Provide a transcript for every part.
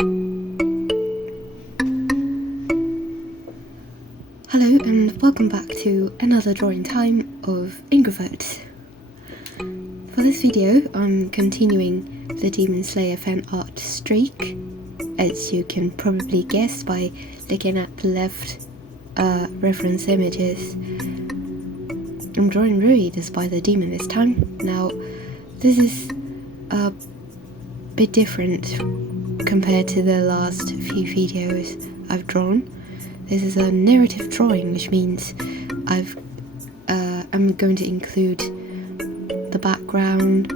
Hello and welcome back to another drawing time of INKroverts. For this video, I'm continuing the Demon Slayer fan art streak, as you can probably guess by looking at the left reference images. I'm drawing RUI despite the demon this time. Now, this is a bit different compared to the last few videos I've drawn. This is a narrative drawing, which means I'm going to include the background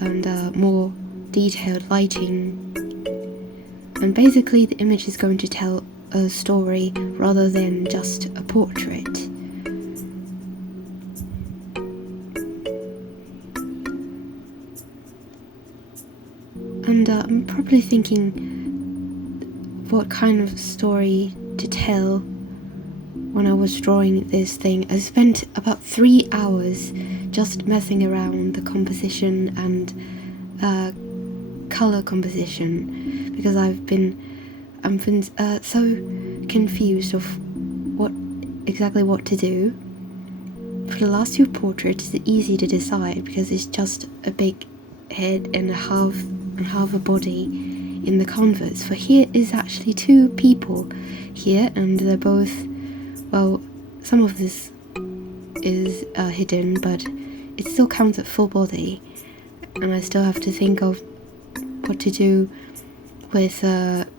and more detailed lighting, and basically the image is going to tell a story rather than just a portrait. And I'm probably thinking what kind of story to tell when I was drawing this thing. I spent about 3 hours just messing around the composition and color composition, because I've been so confused of what to do. For the last two portraits, it's easy to decide because it's just a big head and half a body in the canvas. For here is actually two people here, and they're both, well, some of this is hidden, but it still counts as full body, and I still have to think of what to do with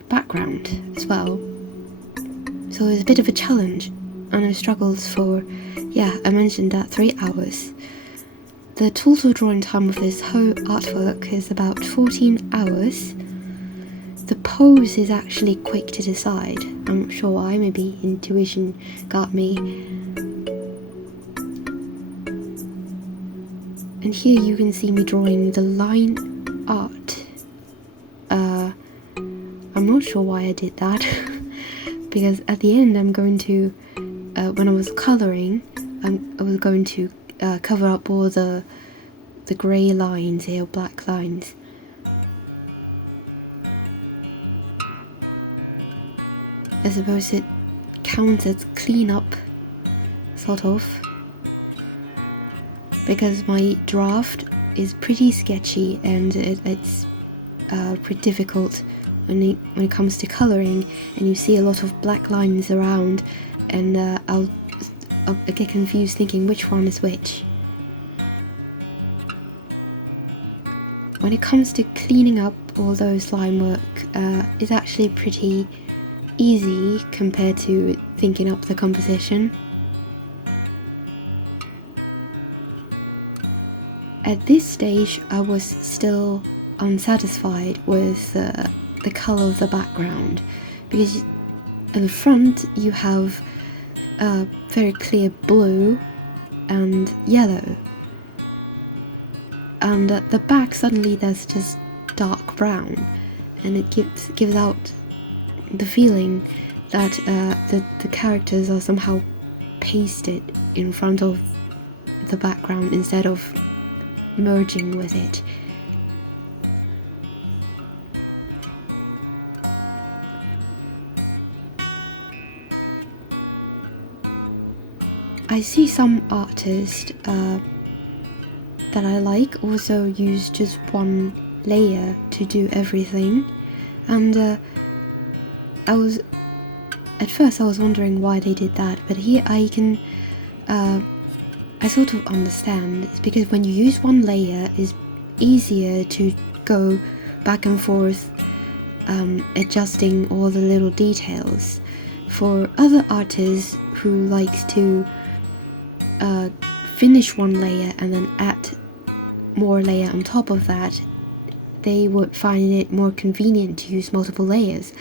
background as well. So it's a bit of a challenge, and I struggled for, I mentioned that, 3 hours. The total drawing time of this whole artwork is about 14 hours. The pose is actually quick to decide. I'm not sure why, maybe intuition got me. And here you can see me drawing the line art. I'm not sure why I did that, because at the end I'm going to, when I was colouring, I was going to cover up all the grey lines here, black lines. I suppose it counts as cleanup, sort of, because my draft is pretty sketchy and it's pretty difficult when it comes to colouring, and you see a lot of black lines around, and I'll get confused thinking which one is which. When it comes to cleaning up all those line work, it's actually pretty easy compared to thinking up the composition. At this stage, I was still unsatisfied with the colour of the background, because in the front you have very clear blue and yellow, and at the back suddenly there's just dark brown, and it gives out the feeling that the characters are somehow pasted in front of the background instead of merging with it. I see some artists that I like also use just one layer to do everything, and at first I was wondering why they did that, but here I can I sort of understand. It's because when you use one layer, it's easier to go back and forth adjusting all the little details. For other artists who likes to finish one layer and then add more layer on top of that, they would find it more convenient to use multiple layers.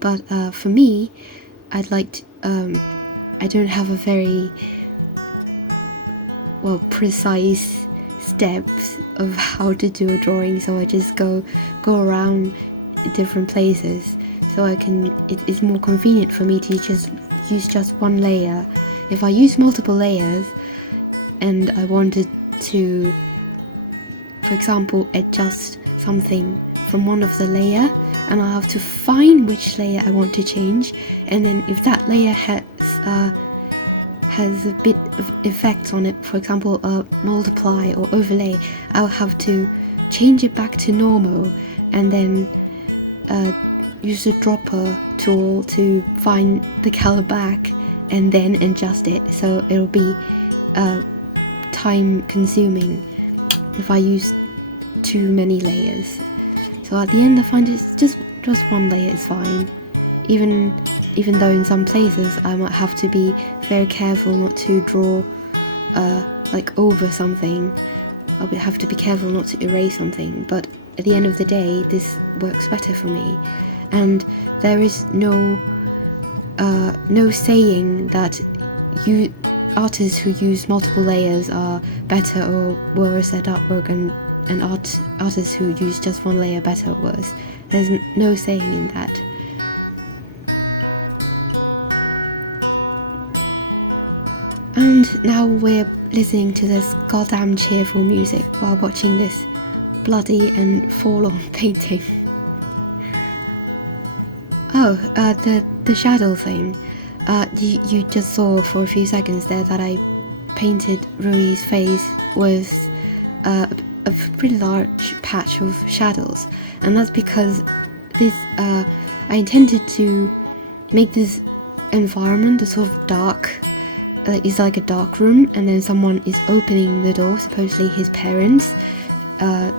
But for me, I don't have a very precise steps of how to do a drawing, so I just go around different places, so it's more convenient for me to just use just one layer. If I use multiple layers and I wanted to, for example, adjust something from one of the layer, and I'll have to find which layer I want to change, and then if that layer has a bit of effect on it, for example multiply or overlay, I'll have to change it back to normal and then use the dropper tool to find the color back and then adjust it, so it'll be time consuming if I use too many layers. So at the end I find it's just one layer is fine, even though in some places I might have to be very careful not to draw like over something. I'll have to be careful not to erase something, but at the end of the day this works better for me. And there is no saying that artists who use multiple layers are better or worse at artwork, and artists who use just one layer better or worse. There's no saying in that. And now we're listening to this goddamn cheerful music while watching this bloody and forlorn painting. Oh, the shadow thing. You just saw for a few seconds there that I painted RUI's face with a pretty large patch of shadows, and that's because this I intended to make this environment a sort of dark. It's like a dark room, and then someone is opening the door, supposedly his parents,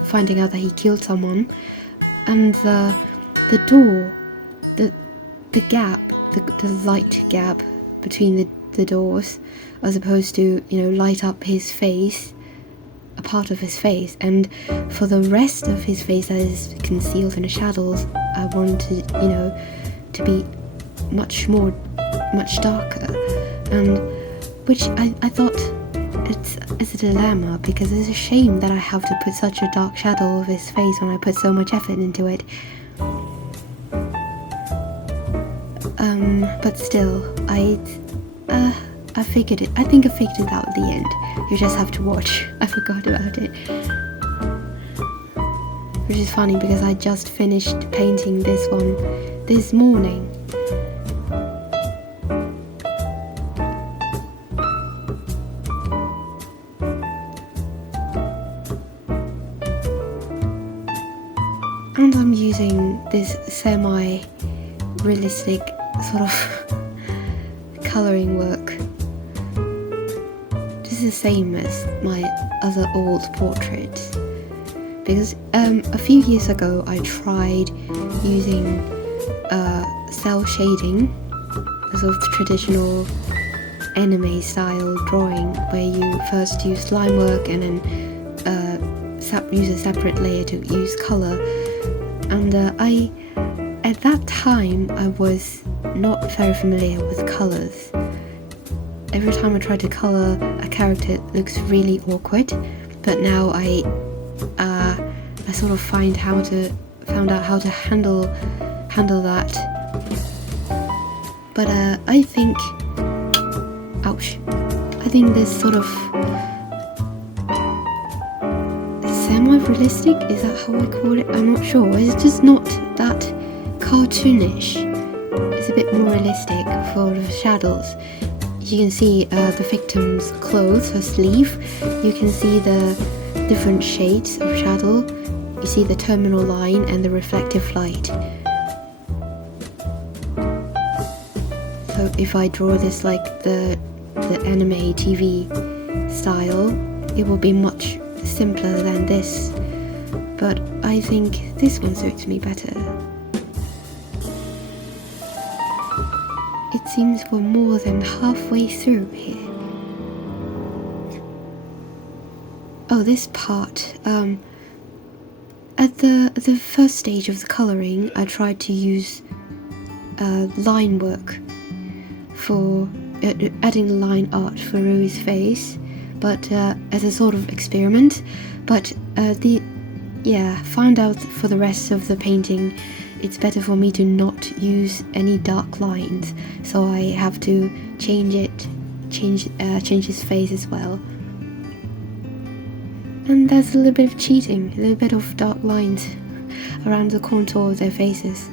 finding out that he killed someone, and the door, the gap, the light gap between the doors are supposed to, light up his face, a part of his face, and for the rest of his face that is concealed in the shadows, I wanted, to be much darker, and which I thought it's a dilemma, because it's a shame that I have to put such a dark shadow of his face when I put so much effort into it. But still, I figured it. I think I figured it out at the end. You just have to watch. I forgot about it. Which is funny because I just finished painting this one this morning. And I'm using this semi-realistic sort of colouring work. This is the same as my other old portraits, because a few years ago I tried using cell shading, a sort of traditional anime style drawing where you first use line work and then use a separate layer to use colour. And at that time I was not very familiar with colours. Every time I try to colour a character it looks really awkward, but now I sort of found out how to handle that. But I think this sort of semi-realistic, is that how I call it? I'm not sure. It's just not that cartoonish. It's a bit more realistic for the shadows. You can see the victim's clothes, her sleeve. You can see the different shades of shadow. You see the terminal line and the reflective light. So if I draw this like the anime TV style, it will be much simpler than this, but I think this one suits me better. It seems we're more than halfway through here. Oh, this part, at the first stage of the colouring I tried to use line work for adding line art for Rui's face, but as a sort of experiment, but found out for the rest of the painting it's better for me to not use any dark lines, so I have to change his face as well. And there's a little bit of cheating, a little bit of dark lines. around the contour of their faces.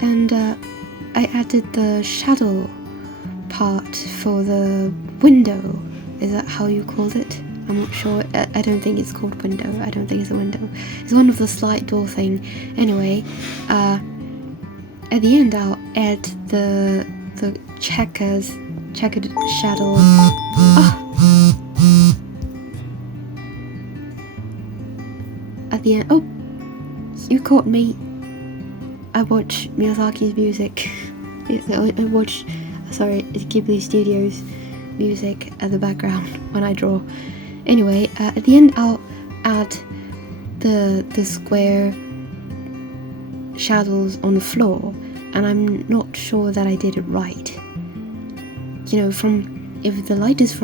And I added the shadow part for the window. Is that how you call it? I'm not sure. I don't think it's called window. I don't think it's a window. It's one of the slide door thing. Anyway, at the end I'll add the checkered shadow. At the end. Oh, you caught me. I watch Miyazaki's music. I watch, sorry, it's Ghibli Studios music at the background when I draw. Anyway, at the end I'll add the square shadows on the floor, and I'm not sure that I did it right. You know, if the light is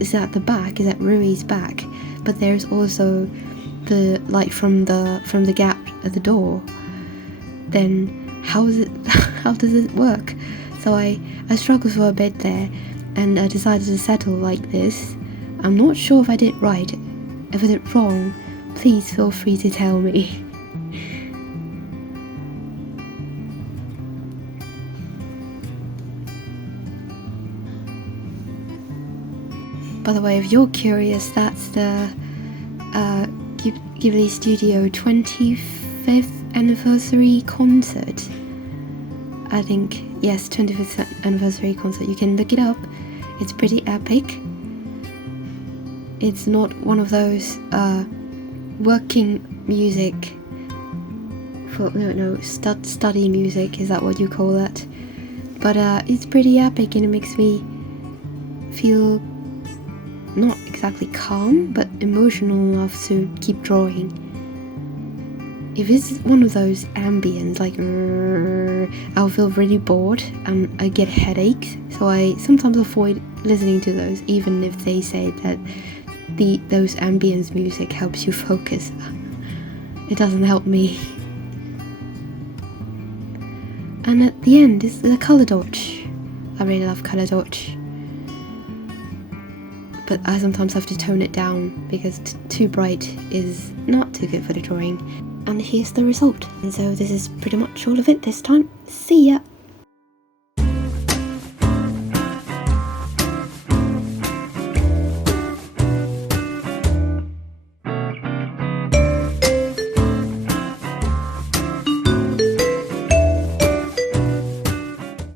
is at the back, is at Rui's back, but there's also the light from the gap at the door, then how does it work? So I struggled for a bit there, and I decided to settle like this. I'm not sure if I did right. If I did wrong, please feel free to tell me. By the way, if you're curious, that's the Ghibli Studio 25th anniversary concert. I think, yes, 25th anniversary concert. You can look it up. It's pretty epic. It's not one of those working music for study music. Is that what you call that? But it's pretty epic, and it makes me feel not exactly calm, but emotional enough to keep drawing. If it's one of those ambience, like I'll feel really bored and I get headaches, so I sometimes avoid listening to those, even if they say that those ambience music helps you focus. It doesn't help me. And at the end is the color dodge. I really love color dodge, but I sometimes have to tone it down because too bright is not too good for the drawing. And here's the result. And so this is pretty much all of it this time. See ya!